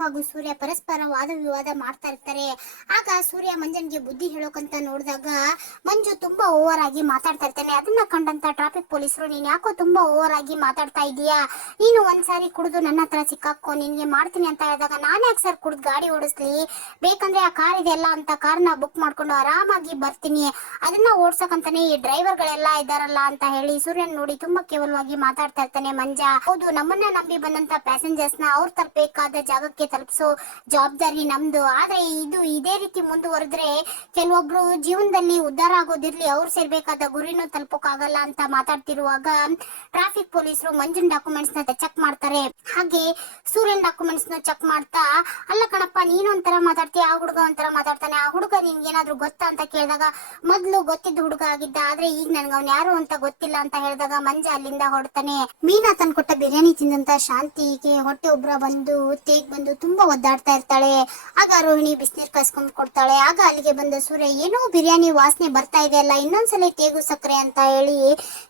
ಹಾಗೂ ಸೂರ್ಯ ಪರಸ್ಪರ ವಾದ ವಿವಾದ ಮಾಡ್ತಾ ಇರ್ತಾರೆ. ಆಗ ಸೂರ್ಯ ಮಂಜನ್ಗೆ ಬುದ್ಧಿ ಹೇಳೋಕಂತ ನೋಡಿದಾಗ ಮಂಜು ತುಂಬಾ ಓವರ್ ಆಗಿ ಮಾತಾಡ್ತಾ ಇರ್ತಾನೆ. ಅದನ್ನ ಕಂಡಂತ ಟ್ರಾಫಿಕ್ ಪೊಲೀಸರು, ನೀನ್ ಯಾಕೋ ತುಂಬಾ ಓವರ್ ಆಗಿ ಮಾತಾಡ್ತಾ ಇದೀಯಾ ನೀನು ಒಂದ್ಸಾರಿ ಕುಡಿದು ನನ್ನ ಹತ್ರ ಸಿಕ್ಕಾಕೋ, ನಿನ್ಗೆ ಮಾಡ್ತೀನಿ ಅಂತ ಹೇಳಿದಾಗ ನಾನು ಯಾಕೆ ಸರ್ ಕುಡ್ದು ಗಾಡಿ ಓಡಿಸ್ಲಿ? ಬೇಕಂದ್ರೆ ಆ ಕಾರ್ ಇದೆಯಲ್ಲ ಅಂತ ಕಾರ್ನ ಬುಕ್ ಮಾಡ್ಕೊಂಡು ಆರಾಮಾಗಿ ಬರ್ತೀನಿ. ಅದನ್ನ ಓಡ್ಸಕಂತಾನೆ ಈ ಡ್ರೈವರ್ ಗಳೆಲ್ಲ ಇದಾರಲ್ಲ ಅಂತ ಹೇಳಿ ಸೂರ್ಯನ್ ನೋಡಿ ತುಂಬಾ ಕೇವಲವಾಗಿ ಮಾತಾಡ್ತಾ ಇರ್ತಾನೆ ಮಂಜ. ಹೌದು, ನಮ್ಮನ್ನ ನಂಬಿ ಬಂದಂತ ಪ್ಯಾಸೆಂಜರ್ಸ್ನ ಅವ್ರು ತಲುಪಬೇಕಾದ ಜಾಗಕ್ಕೆ ತಲುಪಿಸೋ ಜವಾಬ್ದಾರಿ ನಮ್ದು. ಆದ್ರೆ ಇದು ಇದೇ ರೀತಿ ಮುಂದುವರೆದ್ರೆ ಕೆಲವೊಬ್ರು ಜೀವನದಲ್ಲಿ ಉದ್ಧಾರ ಆಗೋದಿರ್ಲಿ, ಅವ್ರು ಸೇರ್ಬೇಕಾದ ಗುರಿನೂ ತಲುಪೋಕಾಗಲ್ಲ ಅಂತ ಮಾತಾಡ್ತಿರುವಾಗ ಟ್ರಾಫಿಕ್ ಪೊಲೀಸರು ಮಂಜುನ್ ಡಾಕ್ಯುಮೆಂಟ್ಸ್ನ ಚೆಕ್ ಮಾಡ್ತಾರೆ. ಹಾಗೆ ಸೂರ್ಯನ್ ಡಾಕ್ಯುಮೆಂಟ್ಸ್ನ ಚೆಕ್ ಮಾಡ್ತಾ, ಅಲ್ಲ ಕಣಪ್ಪ, ನೀನು ಒಂಥರ ಮಾತಾಡ್ತೀಯ ಆ ಹುಡುಗ ಒಂಥರ ಮಾತಾಡ್ತಾನೆ, ಆ ಹುಡುಗ ನಿನ್ಗೆ ಏನಾದ್ರು ಗೊತ್ತಾ? ಅಂತ ಕೇಳಿದಾಗ, ಮೊದ್ಲು ಗೊತ್ತಿದ್ದ ಹುಡುಗ ಆಗಿದ್ದ, ಆದ್ರೆ ಈಗ ನನ್ಗೆ ಅವ್ನ್ ಯಾರು ಅಂತ ಗೊತ್ತಿಲ್ಲ ಅಂತ ಹೇಳಿದಾಗ ಮಂಜ ಅಲ್ಲಿಂದ ಹೊಡ್ತಾನೆ ಮೀನಾ ತಂದ್ಕೊಟ್ಟ ಬಿರಿಯಾನಿ ತಿಂದಂತ ಶಾಂತಿಗೆ ಹೊಟ್ಟೆ ಉಬ್ರ ಬಂದು, ತೇಗ್ ಬಂದು ತುಂಬಾ ಒದ್ದಾಡ್ತಾ ಇರ್ತಾಳೆ. ಆಗ ರೋಹಿಣಿ ಬಿಸಿನೀರ್ ಕಾಸ್ಕೊಂಡ್ ಕೊಡ್ತಾಳೆ. ಆಗ ಅಲ್ಲಿಗೆ ಬಂದ ಸೂರ್ಯ, ಏನೋ ಬಿರಿಯಾನಿ ವಾಸನೆ ಬರ್ತಾ ಇದೆ ಅಲ್ಲ ಇನ್ನೊಂದ್ಸಲ ತೇಗು ಸಕ್ಕರೆ ಅಂತ ಹೇಳಿ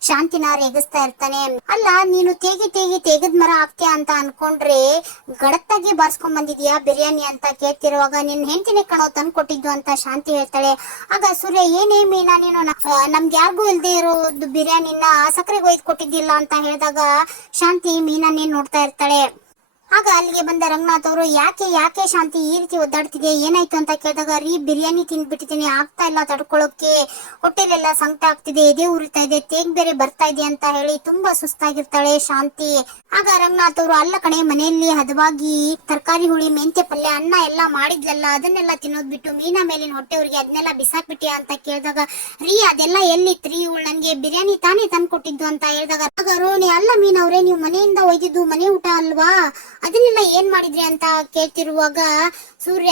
ಶಾಂತಿನ ರೇಗಿಸ್ತಾ ಇರ್ತಾನೆ. ಅಲ್ಲ, ನೀನು ತೇಗಿ ತೇಗಿ ತೇಗದ್ ಮರ ಹಾಕ್ತೀಯ ಅಂತ ಅನ್ಕೊಂಡ್ರೆ ಗಡತ್ತಾಗಿ ಬಾರ್ಸ್ಕೊಂಡ್ ಬಂದಿದ್ಯಾ ಬಿರಿಯಾನಿ ಅಂತ ಕೇಳ್ತಿರುವಾಗ, ನಿನ್ ಹೆಂಡತಿನೇ ಕಣೋ ತಂದು ಕೊಟ್ಟಿದ್ದು ಅಂತ ಶಾಂತಿ ಹೇಳ್ತಾಳೆ. ಆಗ ಸೂರ್ಯ, ಏನೇ ಮೀನಾ ನೀನು ನಮ್ಗೆ ಯಾರಿಗೂ ಇಲ್ದೇ ಇರೋದು ಬಿರಿಯಾನಿನ ಸಕ್ಕರೆಗೆ ಒಯ್ದು ಕೊಟ್ಟಿದ್ದಿಲ್ಲ ಅಂತ ಹೇಳಿದಾಗ ಶಾಂತಿ ಮೀನನ್ನೇ ನೋಡ್ತಾ ಇರ್ತಾಳೆ. ಆಗ ಅಲ್ಲಿಗೆ ಬಂದ ರಂಗನಾಥ್ ಅವರು, ಯಾಕೆ ಯಾಕೆ ಶಾಂತಿ ಈ ರೀತಿ ಒದ್ದಾಡ್ತಿದೆ ಏನಾಯ್ತು ಅಂತ ಕೇಳಿದಾಗ, ರೀ, ಬಿರಿಯಾನಿ ತಿಂದ್ಬಿಟ್ಟಿದ್ದೀನಿ, ಆಗ್ತಾ ಇಲ್ಲ ತಡ್ಕೊಳ್ಳೋಕೆ ಹೊಟ್ಟೆಲೆಲ್ಲ ಸಂಕಟ ಆಗ್ತಿದೆ, ಎದೆ ಉರಿತಾ ಇದೆ, ತೇಗ್ ಬೇರೆ ಬರ್ತಾ ಇದೆ ಅಂತ ಹೇಳಿ ತುಂಬಾ ಸುಸ್ತಾಗಿರ್ತಾಳೆ ಶಾಂತಿ. ಆಗ ರಂಗನಾಥ್ ಅವರು, ಅಲ್ಲ ಕಣೆ, ಮನೆಯಲ್ಲಿ ಹದವಾಗಿ ತರಕಾರಿ ಹುಳಿ ಮೆಂತೆ ಪಲ್ಯ, ಅನ್ನ ಎಲ್ಲ ಮಾಡಿದ್ಲಲ್ಲ, ಅದನ್ನೆಲ್ಲ ತಿನ್ನೋದ್ ಬಿಟ್ಟು ಮೀನಾ ಮೇಲಿನ ಹೊಟ್ಟೆವ್ರಿಗೆ ಅದನ್ನೆಲ್ಲ ಬಿಸಾಕ್ಬಿಟ್ಟಿ ಅಂತ ಕೇಳಿದಾಗ, ರೀ, ಅದೆಲ್ಲ ರೀ, ಇವಳು ನಂಗೆ ಬಿರಿಯಾನಿ ತಾನೇ ತಂದ್ಕೊಟ್ಟಿದ್ದು ಅಂತ ಹೇಳಿದಾಗ ಆಗ ರೋಣಿ ಅಲ್ಲ ಮೀನವ್ರೆ ನೀವು ಮನೆಯಿಂದ ಒಯ್ದಿದ್ದು ಮನೆ ಊಟ ಅಲ್ವಾ? ಅದನ್ನೆಲ್ಲ ಏನ್ ಮಾಡಿದ್ರಿ ಅಂತ ಕೇಳ್ತಿರುವಾಗ ಸೂರ್ಯ